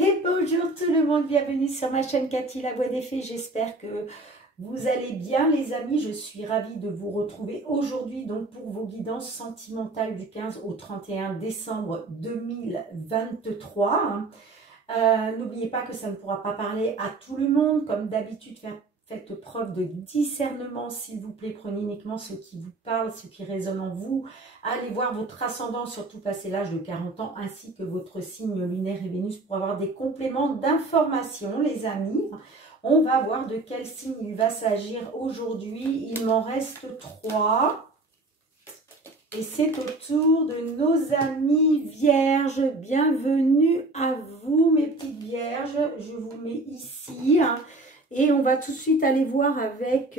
Et bonjour tout le monde, bienvenue sur ma chaîne Cathy la Voix des Fées. J'espère que vous allez bien les amis. Je suis ravie de vous retrouver aujourd'hui donc pour vos guidances sentimentales du 15 au 31 décembre 2023. N'oubliez pas que ça ne pourra pas parler à tout le monde. Comme d'habitude, faites preuve de discernement, s'il vous plaît. Prenez uniquement ce qui vous parle, ce qui résonne en vous. Allez voir votre ascendant, surtout passé l'âge de 40 ans, ainsi que votre signe lunaire et Vénus pour avoir des compléments d'informations, les amis. On va voir de quel signe il va s'agir aujourd'hui. Il m'en reste 3. Et c'est au tour de nos amis vierges. Bienvenue à vous, mes petites vierges. Je vous mets ici. Et on va tout de suite aller voir avec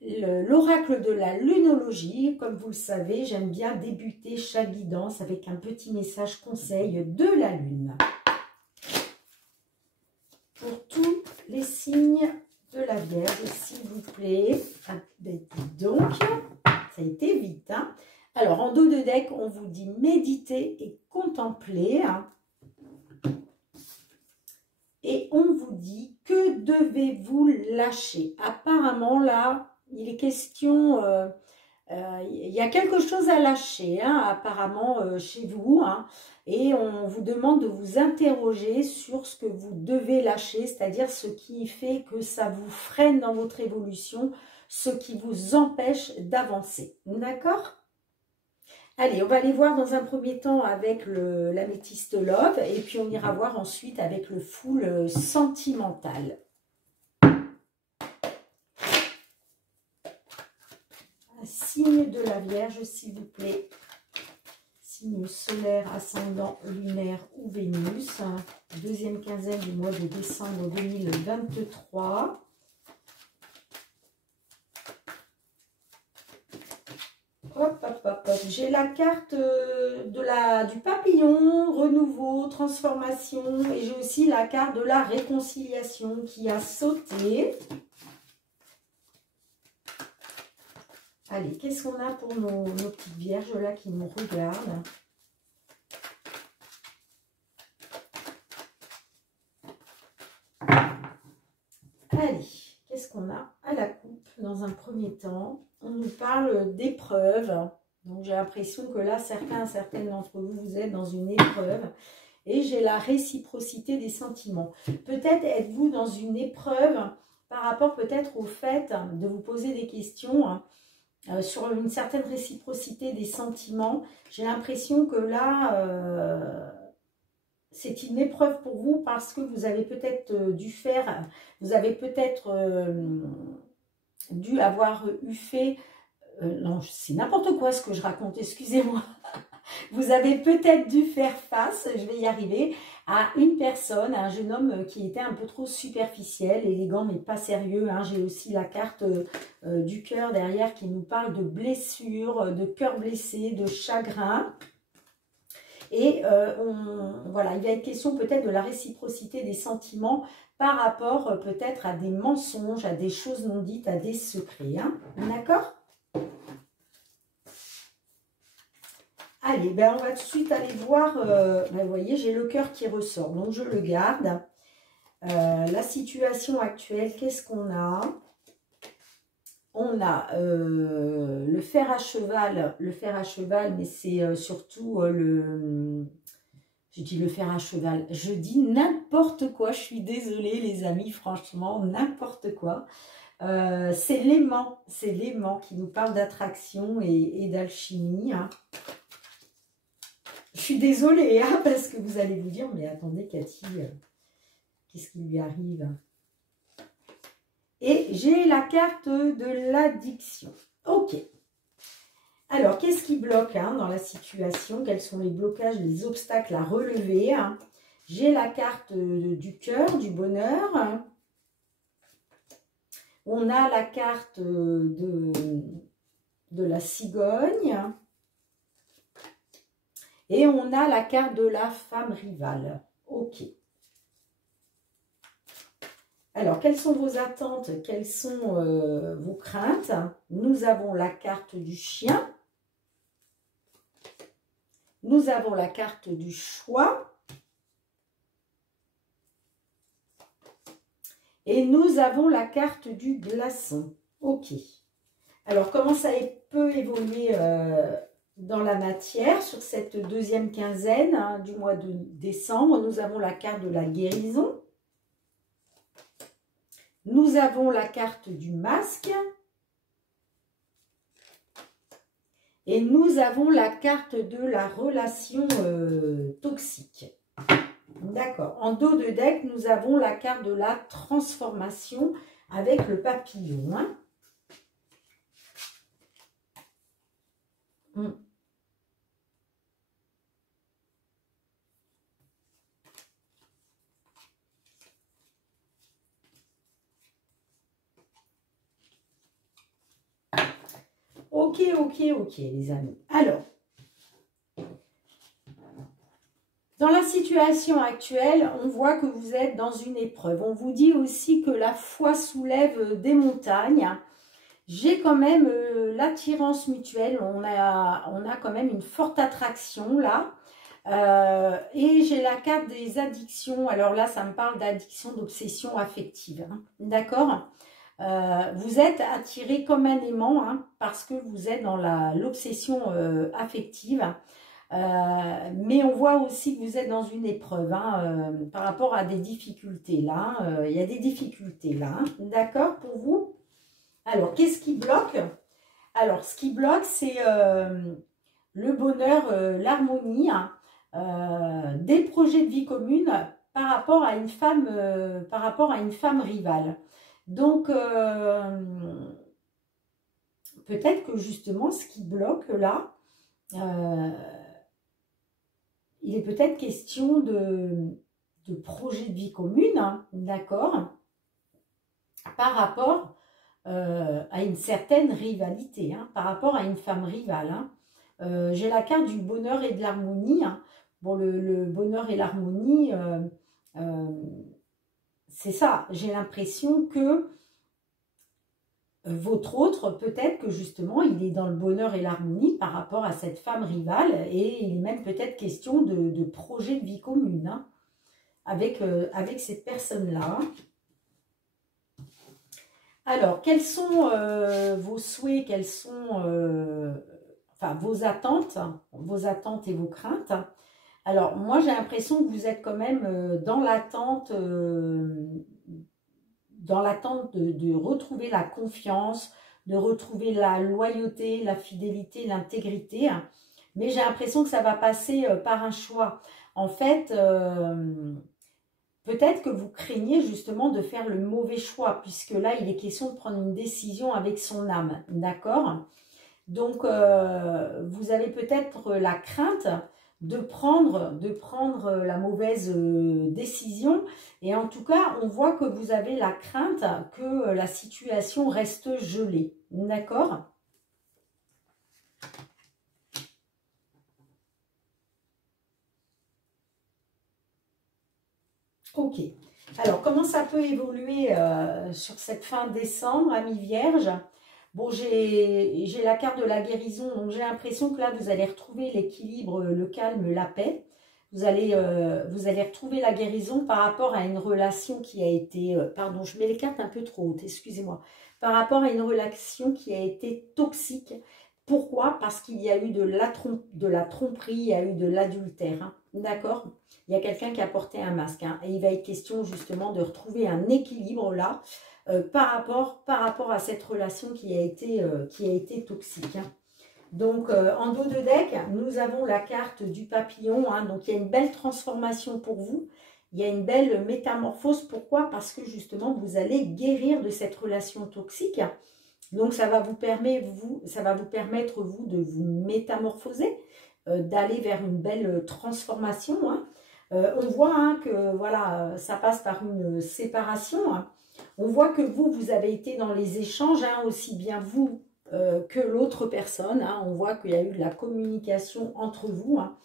l'oracle de la lunologie. Comme vous le savez, j'aime bien débuter chaque guidance avec un petit message conseil de la lune. Pour tous les signes de la Vierge, s'il vous plaît. Donc, ça a été vite. Alors, en dos de deck, on vous dit méditer et contempler. Et on vous dit, que devez-vous lâcher? Apparemment, là, il est question, il y a quelque chose à lâcher, apparemment, chez vous. Et on vous demande de vous interroger sur ce que vous devez lâcher, c'est-à-dire ce qui fait que ça vous freine dans votre évolution, ce qui vous empêche d'avancer. D'accord ? Allez, on va aller voir dans un premier temps avec l'améthyste love et puis on ira voir ensuite avec le full sentimental. Un signe de la Vierge, s'il vous plaît. Signe solaire, ascendant, lunaire ou Vénus. Deuxième quinzaine du mois de décembre 2023. Hop, hop, hop, hop. J'ai la carte du papillon, renouveau, transformation. Et j'ai aussi la carte de la réconciliation qui a sauté. Allez, qu'est-ce qu'on a pour nos petites vierges là qui nous regardent? Allez, qu'est-ce qu'on a à la coupe dans un premier temps? On nous parle d'épreuves. Donc, j'ai l'impression que là, certaines d'entre vous, vous êtes dans une épreuve. Et j'ai la réciprocité des sentiments. Peut-être êtes-vous dans une épreuve par rapport peut-être au fait de vous poser des questions sur une certaine réciprocité des sentiments. J'ai l'impression que là, c'est une épreuve pour vous parce que vous avez peut-être vous avez peut-être dû avoir eu fait, non, c'est n'importe quoi ce que je raconte, excusez-moi. Vous avez peut-être dû faire face, je vais y arriver, à une personne, à un jeune homme qui était un peu trop superficiel, élégant mais pas sérieux. J'ai aussi la carte du cœur derrière qui nous parle de blessures, de cœur blessé, de chagrin. Et voilà, il va être question peut-être de la réciprocité des sentiments par rapport peut-être à des mensonges, à des choses non dites, à des secrets. D'accord ? Allez, ben on va tout de suite aller voir, vous voyez, j'ai le cœur qui ressort, donc je le garde. La situation actuelle, qu'est-ce qu'on a? On a le fer à cheval, mais c'est surtout je dis le fer à cheval, je dis n'importe quoi, je suis désolée les amis, franchement, n'importe quoi. C'est l'aimant qui nous parle d'attraction et d'alchimie. Je suis désolée, parce que vous allez vous dire, mais attendez Cathy, qu'est-ce qui lui arrive? Et j'ai la carte de l'addiction. Ok. Alors, qu'est-ce qui bloque dans la situation? Quels sont les blocages, les obstacles à relever? J'ai la carte du cœur, du bonheur. On a la carte de la cigogne. Et on a la carte de la femme rivale. Ok. Alors, quelles sont vos attentes? Quelles sont vos craintes? Nous avons la carte du chien. Nous avons la carte du choix. Et nous avons la carte du glaçon. Ok. Alors, comment ça peut évoluer dans la matière sur cette deuxième quinzaine hein, du mois de décembre? Nous avons la carte de la guérison. Nous avons la carte du masque. Et nous avons la carte de la relation toxique. D'accord. En dos de deck, nous avons la carte de la transformation avec le papillon. Hein. Ok, les amis. Alors, dans la situation actuelle, on voit que vous êtes dans une épreuve. On vous dit aussi que la foi soulève des montagnes. J'ai quand même l'attirance mutuelle. On a quand même une forte attraction là. Et j'ai la carte des addictions. Alors là, ça me parle d'addiction, d'obsession affective. Hein. D'accord ? Vous êtes attiré comme un aimant hein, parce que vous êtes dans l'obsession affective. Mais on voit aussi que vous êtes dans une épreuve hein, par rapport à des difficultés là. Il y a des difficultés là. Hein, d'accord pour vous? Alors, qu'est-ce qui bloque? Alors, ce qui bloque, c'est le bonheur, l'harmonie, hein, des projets de vie commune par rapport à une femme rivale. Donc, peut-être que justement, ce qui bloque là, il est peut-être question de projets de vie commune, hein, d'accord, par rapport à une certaine rivalité, hein, par rapport à une femme rivale. Hein. J'ai la carte du bonheur et de l'harmonie. Hein. Bon, le bonheur et l'harmonie, c'est ça. J'ai l'impression que votre autre, peut-être que justement, il est dans le bonheur et l'harmonie par rapport à cette femme rivale et il est même peut-être question de projet de vie commune hein, avec cette personne-là. Hein. Alors, quels sont vos souhaits, quelles sont enfin, vos attentes et vos craintes? Alors, moi, j'ai l'impression que vous êtes quand même dans l'attente de retrouver la confiance, de retrouver la loyauté, la fidélité, l'intégrité. Mais j'ai l'impression que ça va passer par un choix. En fait, peut-être que vous craignez justement de faire le mauvais choix, puisque là, il est question de prendre une décision avec son âme, d'accord? Donc, vous avez peut-être la crainte de prendre la mauvaise décision. Et en tout cas, on voit que vous avez la crainte que la situation reste gelée, d'accord? Ok. Alors, comment ça peut évoluer sur cette fin décembre, amis vierges? Bon, j'ai la carte de la guérison, donc j'ai l'impression que là, vous allez retrouver l'équilibre, le calme, la paix. Vous allez retrouver la guérison par rapport à une relation qui a été... pardon, je mets les cartes un peu trop hautes, excusez-moi. Par rapport à une relation qui a été toxique. Pourquoi? Parce qu'il y a eu de la tromperie, il y a eu de l'adultère. Hein, d'accord? Il y a quelqu'un qui a porté un masque. Hein, et il va être question justement de retrouver un équilibre là. Par rapport à cette relation qui a été toxique. Hein. Donc, en dos de deck, nous avons la carte du papillon. Hein, donc, il y a une belle transformation pour vous. Il y a une belle métamorphose. Pourquoi? Parce que, justement, vous allez guérir de cette relation toxique. Donc, ça va vous permettre, vous, de vous métamorphoser, d'aller vers une belle transformation. Hein. On voit hein, que, voilà, ça passe par une séparation. Hein. On voit que vous avez été dans les échanges, hein, aussi bien vous que l'autre personne. Hein. On voit qu'il y a eu de la communication entre vous. Hein.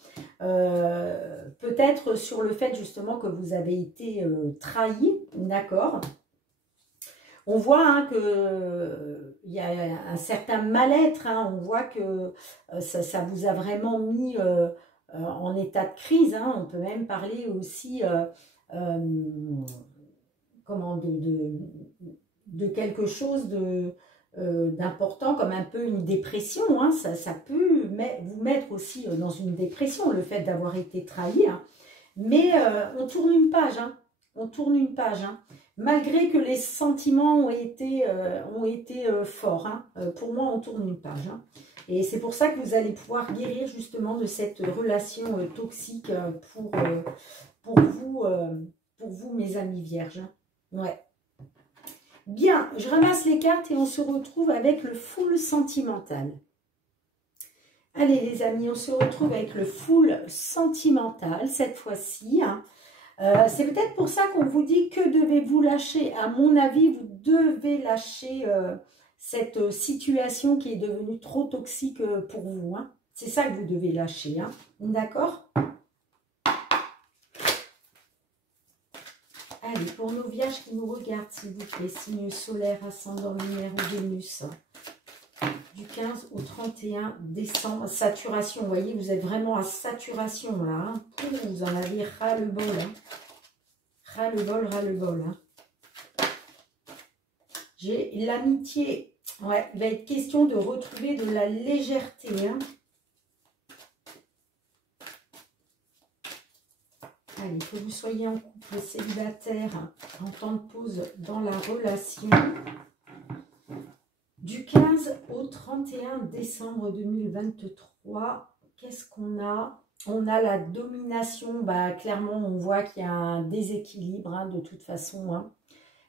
Peut-être sur le fait justement que vous avez été trahi, d'accord. On voit hein, qu'il y a un certain mal-être. Hein. On voit que ça vous a vraiment mis en état de crise, hein. On peut même parler aussi comment, de quelque chose d'important, comme un peu une dépression, hein. Ça peut vous mettre aussi dans une dépression, le fait d'avoir été trahi, hein. Mais on tourne une page, hein. On tourne une page, hein. Malgré que les sentiments ont été forts, hein. Pour moi, on tourne une page, hein. Et c'est pour ça que vous allez pouvoir guérir justement de cette relation toxique pour vous, mes amis vierges. Ouais. Bien, je ramasse les cartes et on se retrouve avec le full sentimental. Allez les amis, on se retrouve avec le full sentimental cette fois-ci, hein. C'est peut-être pour ça qu'on vous dit que devez-vous lâcher. À mon avis, vous devez lâcher cette situation qui est devenue trop toxique pour vous, hein. C'est ça que vous devez lâcher, hein. D'accord? Allez, pour nos vierges qui nous regardent, s'il vous plaît, signe solaire, ascendant, lunaire ou Vénus, du 15 au 31 décembre, saturation. Vous voyez, vous êtes vraiment à saturation là, hein. Vous en avez ras-le-bol, hein. Ras-le-bol, ras-le-bol, hein. J'ai l'amitié. Ouais, il va être question de retrouver de la légèreté, hein. Allez, que vous soyez en couple, célibataire, en temps de pause dans la relation. Du 15 au 31 décembre 2023, qu'est-ce qu'on a? On a la domination. Bah, clairement, on voit qu'il y a un déséquilibre, hein, de toute façon, hein.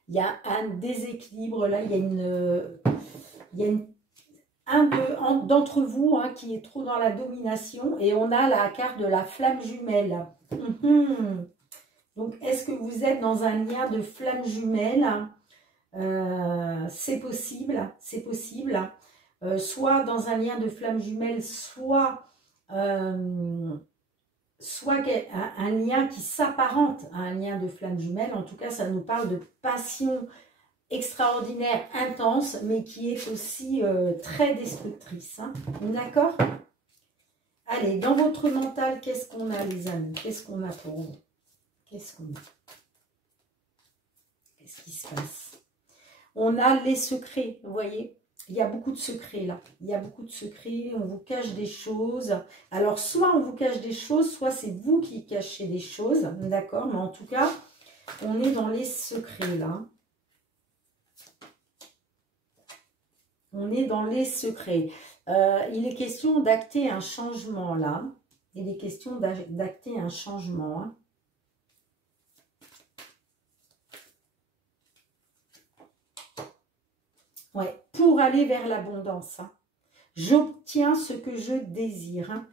Il y a un déséquilibre, là, il y a un d'entre vous, hein, qui est trop dans la domination. Et on a la carte de la flamme jumelle. Donc, est-ce que vous êtes dans un lien de flamme jumelle? C'est possible, c'est possible. Soit dans un lien de flamme jumelle, soit un lien qui s'apparente à un lien de flamme jumelle. En tout cas, ça nous parle de passion extraordinaire, intense, mais qui est aussi très destructrice, hein. D'accord? Allez, dans votre mental, qu'est-ce qu'on a, les amis? Qu'est-ce qu'on a pour vous? Qu'est-ce qu'on a? Qu'est-ce qui se passe? On a les secrets, vous voyez? Il y a beaucoup de secrets là. Il y a beaucoup de secrets, on vous cache des choses. Alors, soit on vous cache des choses, soit c'est vous qui cachez des choses, d'accord? Mais en tout cas, on est dans les secrets là. On est dans les secrets. Il est question d'acter un changement là. Il est question d'acter un changement, hein. Ouais, pour aller vers l'abondance, hein. J'obtiens ce que je désire, hein.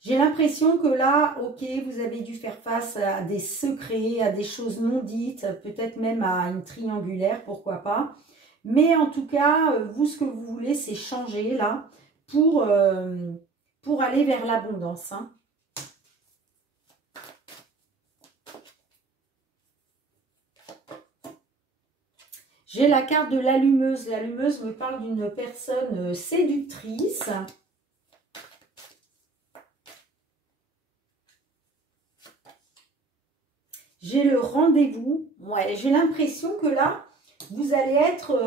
J'ai l'impression que là, ok, vous avez dû faire face à des secrets, à des choses non dites, peut-être même à une triangulaire, pourquoi pas. Mais en tout cas, vous, ce que vous voulez, c'est changer là pour aller vers l'abondance, hein. J'ai la carte de l'allumeuse. L'allumeuse me parle d'une personne séductrice. J'ai le rendez-vous. Ouais, j'ai l'impression que là, vous allez être...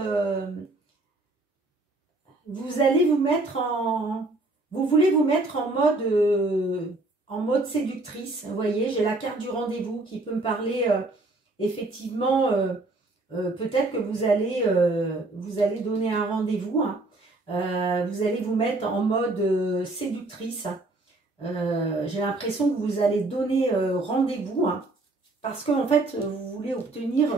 vous allez vous mettre en... Vous voulez vous mettre en mode séductrice. Vous voyez, j'ai la carte du rendez-vous qui peut me parler effectivement... peut-être que vous allez donner un rendez-vous, hein. Vous allez vous mettre en mode séductrice. J'ai l'impression que vous allez donner rendez-vous, hein, parce qu'en fait, vous voulez obtenir,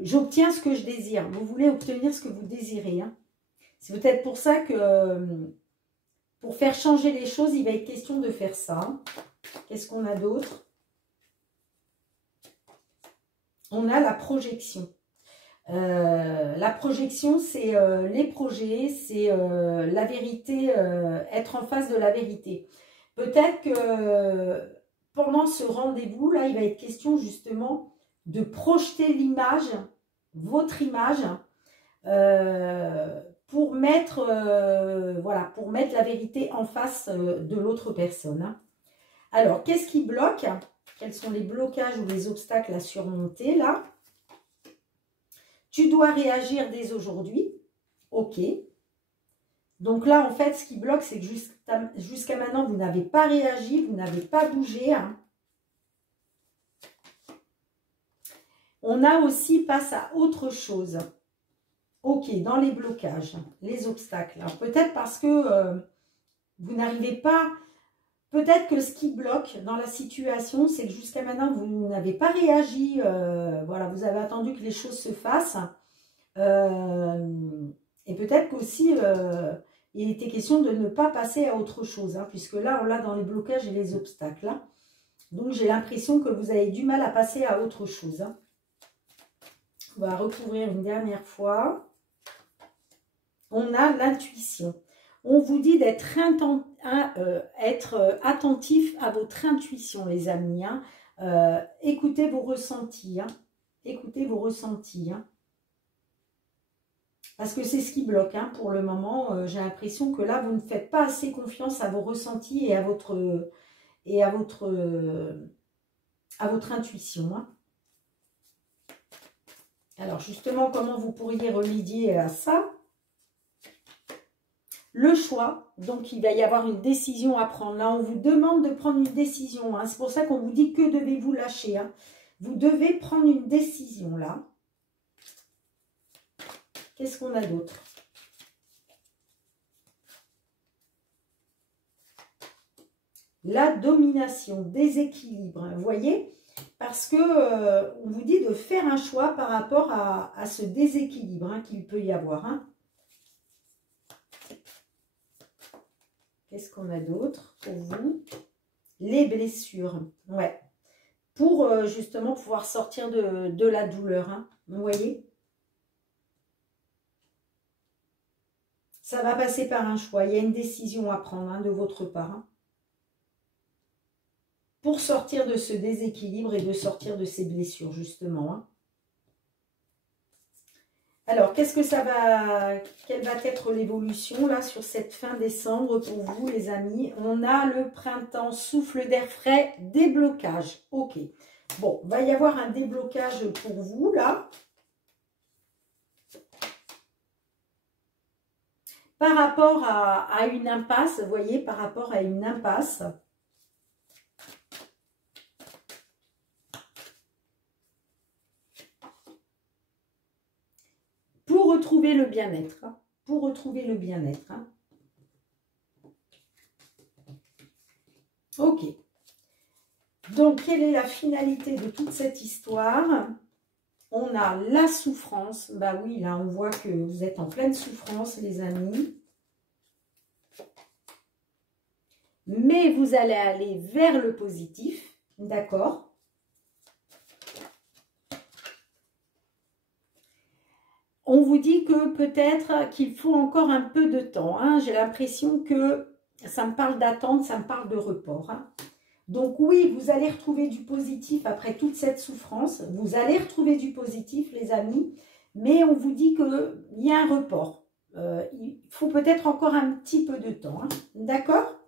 j'obtiens ce que je désire. Vous voulez obtenir ce que vous désirez, hein. C'est peut-être pour ça que, pour faire changer les choses, il va être question de faire ça. Qu'est-ce qu'on a d'autre? On a la projection. La projection, c'est les projets, c'est la vérité, être en face de la vérité. Peut-être que pendant ce rendez-vous, là, il va être question justement de projeter l'image, votre image, pour mettre, voilà, pour mettre la vérité en face de l'autre personne. Hein. Alors, qu'est-ce qui bloque? Quels sont les blocages ou les obstacles à surmonter là? Tu dois réagir dès aujourd'hui. Ok. Donc là, en fait, ce qui bloque, c'est que jusqu'à maintenant, vous n'avez pas réagi, vous n'avez pas bougé. Hein. On a aussi passe à autre chose. Ok, dans les blocages, les obstacles. Peut-être parce que vous n'arrivez pas... Peut-être que ce qui bloque dans la situation, c'est que jusqu'à maintenant, vous n'avez pas réagi. Voilà, vous avez attendu que les choses se fassent. Et peut-être qu'aussi, il était question de ne pas passer à autre chose. Hein, puisque là, on l'a dans les blocages et les obstacles. Hein. Donc, j'ai l'impression que vous avez du mal à passer à autre chose. Hein. On va recouvrir une dernière fois. On a l'intuition. On vous dit d'être attentif à votre intuition, les amis. Hein. Écoutez vos ressentis. Hein. Écoutez vos ressentis. Hein. Parce que c'est ce qui bloque. Hein, pour le moment, j'ai l'impression que là, vous ne faites pas assez confiance à vos ressentis et à votre intuition. Hein. Alors, justement, comment vous pourriez remédier à ça? Le choix, donc il va y avoir une décision à prendre. Là, on vous demande de prendre une décision. Hein. C'est pour ça qu'on vous dit que devez-vous lâcher. Hein. Vous devez prendre une décision là. Qu'est-ce qu'on a d'autre? La domination, déséquilibre. Vous voyez? Parce que on vous dit de faire un choix par rapport à ce déséquilibre hein, qu'il peut y avoir. Hein. Qu'est-ce qu'on a d'autre pour vous? Les blessures. Ouais. Pour justement pouvoir sortir de la douleur. Hein. Vous voyez? Ça va passer par un choix. Il y a une décision à prendre hein, de votre part. Hein. Pour sortir de ce déséquilibre et de sortir de ces blessures, justement. Hein. Alors, qu'est-ce que ça va... Quelle va être l'évolution, là, sur cette fin décembre pour vous, les amis? On a le printemps, souffle d'air frais, déblocage. Ok. Bon, il va y avoir un déblocage pour vous, là. Par rapport à une impasse, vous voyez, par rapport à une impasse... Pour retrouver le bien-être. Hein, pour retrouver le bien-être. Hein. Ok. Donc, quelle est la finalité de toute cette histoire? On a la souffrance. Bah oui, là, on voit que vous êtes en pleine souffrance, les amis. Mais vous allez aller vers le positif. D'accord? On vous dit que peut-être qu'il faut encore un peu de temps. Hein. J'ai l'impression que ça me parle d'attente, ça me parle de report. Hein. Donc oui, vous allez retrouver du positif après toute cette souffrance. Vous allez retrouver du positif, les amis. Mais on vous dit qu'il y a un report. Il faut peut-être encore un petit peu de temps. Hein. D'accord?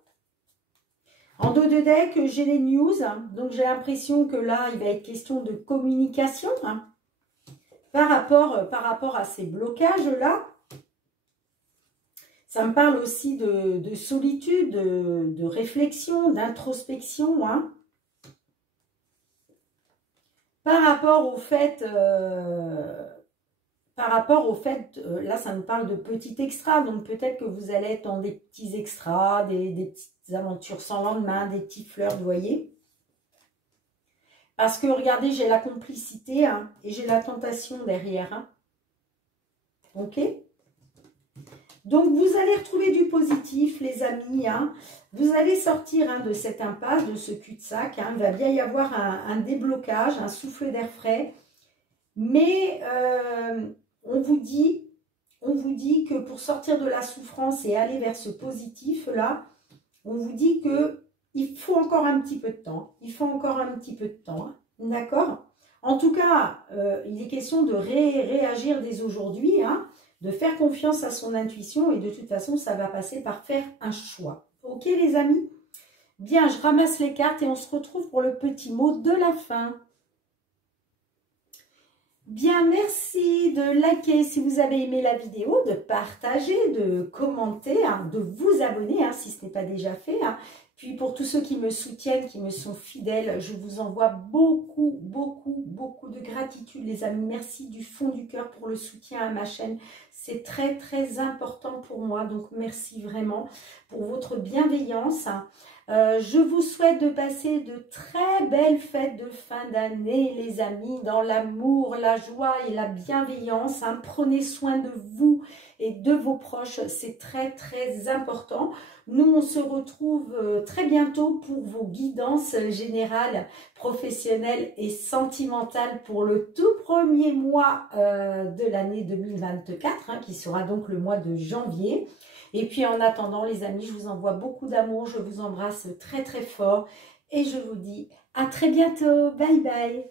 En dos de deck, j'ai les news. Hein. Donc j'ai l'impression que là, il va être question de communication. Hein. Par rapport à ces blocages-là, ça me parle aussi de solitude, de réflexion, d'introspection. Hein. Par rapport au fait, là, ça me parle de petits extras. Donc, peut-être que vous allez être dans des petits extras, des petites aventures sans lendemain, des petits flirts, vous voyez. Parce que, regardez, j'ai la complicité hein, et j'ai la tentation derrière. Hein. Ok? Donc, vous allez retrouver du positif, les amis. Hein. Vous allez sortir hein, de cette impasse, de ce cul-de-sac. Hein. Il va bien y avoir un déblocage, un souffle d'air frais. Mais on vous dit que pour sortir de la souffrance et aller vers ce positif-là, on vous dit que il faut encore un petit peu de temps. Il faut encore un petit peu de temps. Hein. D'accord? En tout cas, il est question de réagir dès aujourd'hui. Hein. de faire confiance à son intuition et de toute façon, ça va passer par faire un choix. Ok les amis? Bien, je ramasse les cartes et on se retrouve pour le petit mot de la fin. Bien, merci de liker si vous avez aimé la vidéo, de partager, de commenter, hein, de vous abonner hein, si ce n'est pas déjà fait. Hein. Puis pour tous ceux qui me soutiennent, qui me sont fidèles, je vous envoie beaucoup, beaucoup, beaucoup de gratitude les amis. Merci du fond du cœur pour le soutien à ma chaîne. C'est très, très important pour moi. Donc merci vraiment pour votre bienveillance. Je vous souhaite de passer de très belles fêtes de fin d'année, les amis, dans l'amour, la joie et la bienveillance. Hein. Prenez soin de vous et de vos proches, c'est très, très important. Nous, on se retrouve très bientôt pour vos guidances générales, professionnelles et sentimentales pour le tout premier mois de l'année 2024, hein, qui sera donc le mois de janvier. Et puis en attendant les amis, je vous envoie beaucoup d'amour, je vous embrasse très très fort et je vous dis à très bientôt, bye bye.